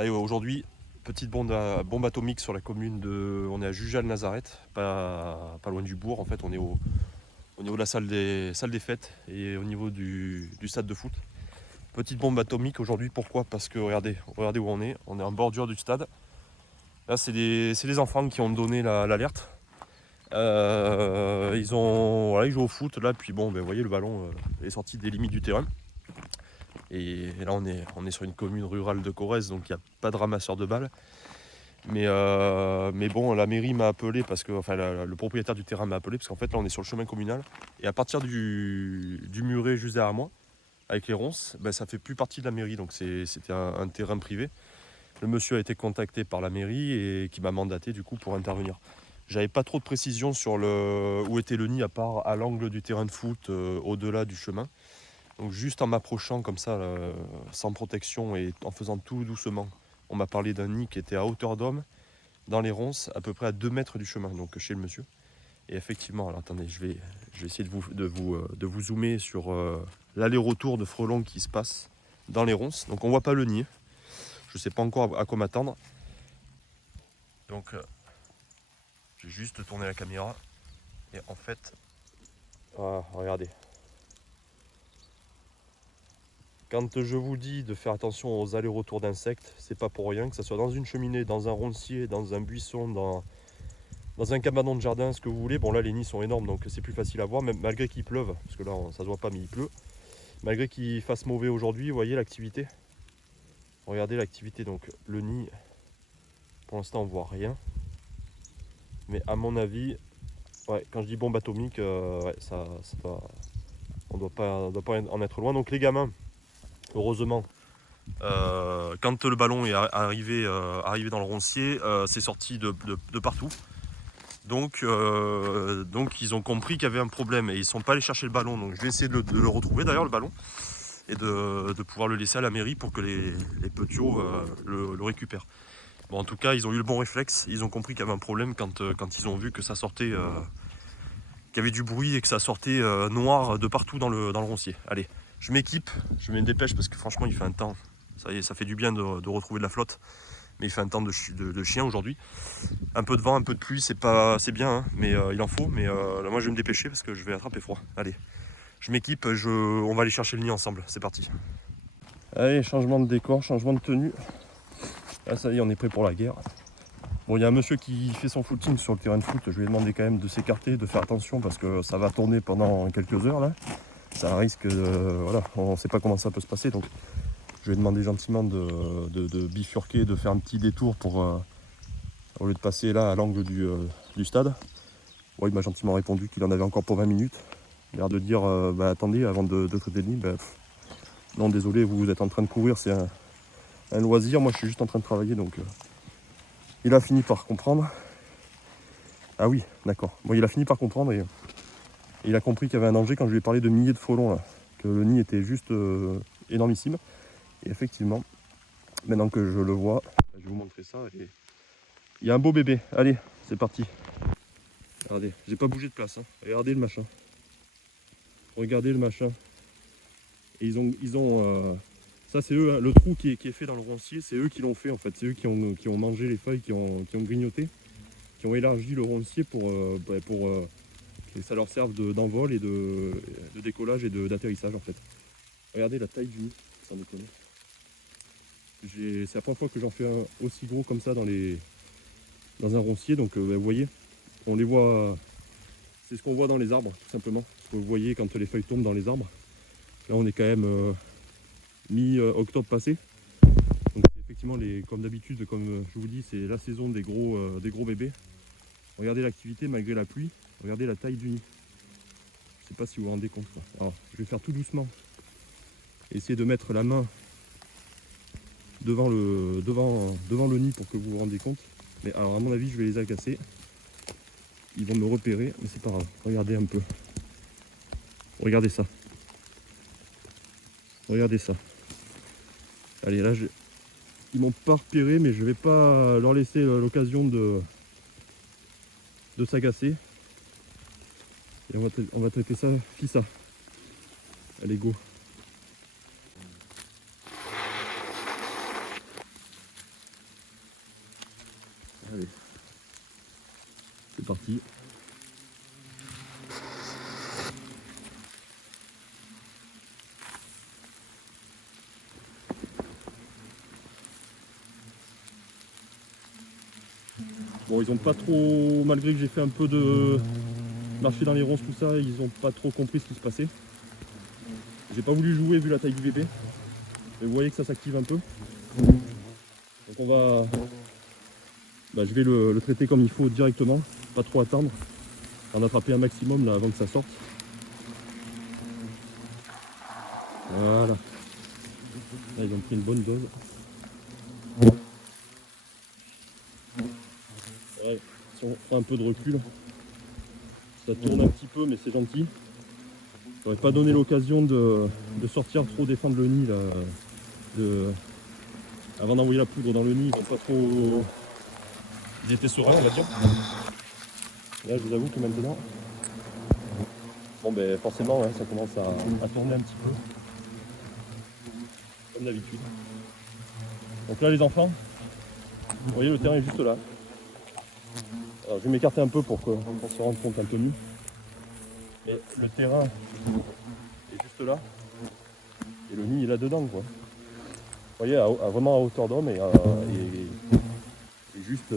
Allez, aujourd'hui, petite bombe atomique sur la commune de... On est à Jujal-Nazareth, pas loin du bourg. En fait, on est au niveau de la salle des fêtes et au niveau du stade de foot. Petite bombe atomique aujourd'hui, pourquoi? Parce que regardez où on est. On est en bordure du stade. Là, c'est des enfants qui ont donné l'alerte. Ils jouent au foot là, puis bon, vous voyez, le ballon est sorti des limites du terrain. Et là, on est sur une commune rurale de Corrèze, donc il n'y a pas de ramasseur de balles. Mais bon, la mairie m'a appelé parce que, enfin, le propriétaire du terrain m'a appelé parce qu'en fait, là, on est sur le chemin communal. Et à partir du muret juste derrière moi, avec les ronces, ben, ça fait plus partie de la mairie, donc c'était un terrain privé. Le monsieur a été contacté par la mairie et qui m'a mandaté du coup pour intervenir. J'avais pas trop de précision sur où était le nid, à part à l'angle du terrain de foot, au-delà du chemin. Donc juste en m'approchant comme ça, sans protection et en faisant tout doucement, on m'a parlé d'un nid qui était à hauteur d'homme, dans les ronces, à peu près à 2 mètres du chemin, donc chez le monsieur. Et effectivement, alors attendez, je vais essayer de vous zoomer sur l'aller-retour de frelons qui se passe dans les ronces. Donc on voit pas le nid, je sais pas encore à quoi m'attendre. Donc j'ai juste tourné la caméra et en fait, regardez. Quand je vous dis de faire attention aux allers-retours d'insectes, c'est pas pour rien, que ce soit dans une cheminée, dans un roncier, dans un buisson, dans un cabanon de jardin, ce que vous voulez. Bon là les nids sont énormes donc c'est plus facile à voir, même malgré qu'il pleuve, parce que là ça se voit pas mais il pleut. Malgré qu'il fasse mauvais aujourd'hui, vous voyez l'activité. Regardez l'activité, donc le nid, pour l'instant on voit rien. Mais à mon avis, ouais, quand je dis bombe atomique, ouais, on doit pas en être loin. Donc les gamins, heureusement, quand le ballon est arrivé dans le roncier, c'est sorti de partout. Donc ils ont compris qu'il y avait un problème et ils sont pas allés chercher le ballon. Donc je vais essayer de le retrouver d'ailleurs, le ballon, et de pouvoir le laisser à la mairie pour que les petiots le récupèrent. Bon, en tout cas, ils ont eu le bon réflexe. Ils ont compris qu'il y avait un problème quand ils ont vu que ça sortait, qu'il y avait du bruit et que ça sortait noir de partout dans le roncier. Allez, je m'équipe, je me dépêche parce que franchement, il fait un temps. Ça y est, ça fait du bien de retrouver de la flotte. Mais il fait un temps de chien aujourd'hui. Un peu de vent, un peu de pluie, c'est bien, hein, mais il en faut. Mais là, moi, je vais me dépêcher parce que je vais attraper froid. Allez, je m'équipe, on va aller chercher le nid ensemble. C'est parti. Allez, changement de décor, changement de tenue. Là, ça y est, on est prêt pour la guerre. Bon, il y a un monsieur qui fait son footing sur le terrain de foot. Je lui ai demandé quand même de s'écarter, de faire attention parce que ça va tourner pendant quelques heures là. Ça risque voilà, on ne sait pas comment ça peut se passer. Donc je lui ai demandé gentiment de bifurquer, de faire un petit détour pour au lieu de passer là à l'angle du stade. Bon, il m'a gentiment répondu qu'il en avait encore pour 20 minutes. Il a l'air de dire bah, attendez, avant de traiter le nid, bah, non désolé, vous êtes en train de courir, c'est un loisir, moi je suis juste en train de travailler. Donc il a fini par comprendre. Ah oui, d'accord. Bon, il a fini par comprendre et il a compris qu'il y avait un danger quand je lui ai parlé de milliers de frelons là, que le nid était juste énormissime. Et effectivement, maintenant que je le vois, je vais vous montrer ça. Et il y a un beau bébé. Allez, c'est parti. Regardez, j'ai pas bougé de place. Hein. Regardez le machin. Regardez le machin. Et ils ont ça c'est eux, hein, le trou qui est fait dans le roncier, c'est eux qui l'ont fait en fait. C'est eux qui ont mangé les feuilles, qui ont grignoté, qui ont élargi le roncier pour que ça leur serve d'envol et de décollage et d'atterrissage en fait. Regardez la taille du nid, sans déconner. C'est la première fois que j'en fais un aussi gros comme ça dans un roncier, donc bah, vous voyez, on les voit, c'est ce qu'on voit dans les arbres tout simplement. Ce que vous voyez quand les feuilles tombent dans les arbres. Là on est quand même mi-octobre passé. Donc effectivement, comme d'habitude, comme je vous dis, c'est la saison des gros bébés. Regardez l'activité malgré la pluie, regardez la taille du nid. Je sais pas si vous vous rendez compte. Quoi. Alors, je vais faire tout doucement. Essayer de mettre la main devant le nid pour que vous vous rendiez compte. Mais alors à mon avis, je vais les agacer. Ils vont me repérer, mais c'est pas grave. Regardez un peu. Regardez ça. Regardez ça. Allez, là, ils m'ont pas repéré, mais je vais pas leur laisser l'occasion de s'agacer. Et on va traiter ça, Fissa. Allez, go. C'est parti. Bon, ils ont pas trop, malgré que j'ai fait un peu de marcher dans les ronces, tout ça, ils ont pas trop compris ce qui se passait. J'ai pas voulu jouer vu la taille du bébé. Mais vous voyez que ça s'active un peu. Donc on va... je vais le traiter comme il faut directement, pas trop attendre. En attraper un maximum là avant que ça sorte. Voilà. Là ils ont pris une bonne dose. Ouais, si on fait un peu de recul, ça tourne un petit peu mais c'est gentil. J'aurais pas donné l'occasion de sortir trop défendre le nid là. Avant d'envoyer la poudre dans le nid, ils ont pas trop. Ils étaient sereins on va dire. Là je vous avoue que maintenant. Bon ben forcément ça commence à tourner un petit peu. Comme d'habitude. Donc là les enfants, vous voyez le terrain est juste là. Alors, je vais m'écarter un peu pour qu'on se rende compte un peu mieux. Mais le terrain est juste là. Et le nid est là dedans quoi. Vous voyez, vraiment à hauteur d'homme et juste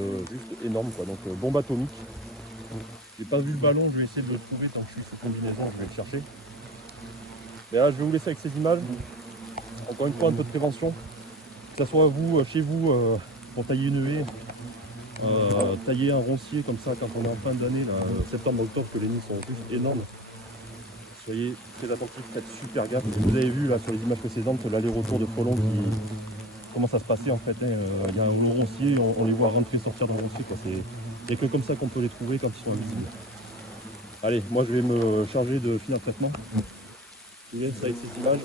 énorme quoi. Donc bombe atomique. J'ai pas vu le ballon, je vais essayer de le trouver tant que je suis cette combinaison, je vais le chercher. Mais là je vais vous laisser avec ces images. Encore une fois un peu de prévention. Que ce soit vous, chez vous, pour tailler une haie, tailler un roncier comme ça quand on est en fin d'année, septembre, octobre, que les nids sont juste énormes. Soyez très attentifs, faites super gaffe. Vous avez vu là sur les images précédentes l'aller-retour de frelons comment ça se passait en fait. Il y a un roncier, on les voit rentrer, sortir dans le roncier. Il n'y a que comme ça qu'on peut les trouver quand ils sont invisibles. Allez, moi je vais me charger de finir le traitement. Je vous laisse avec ces images.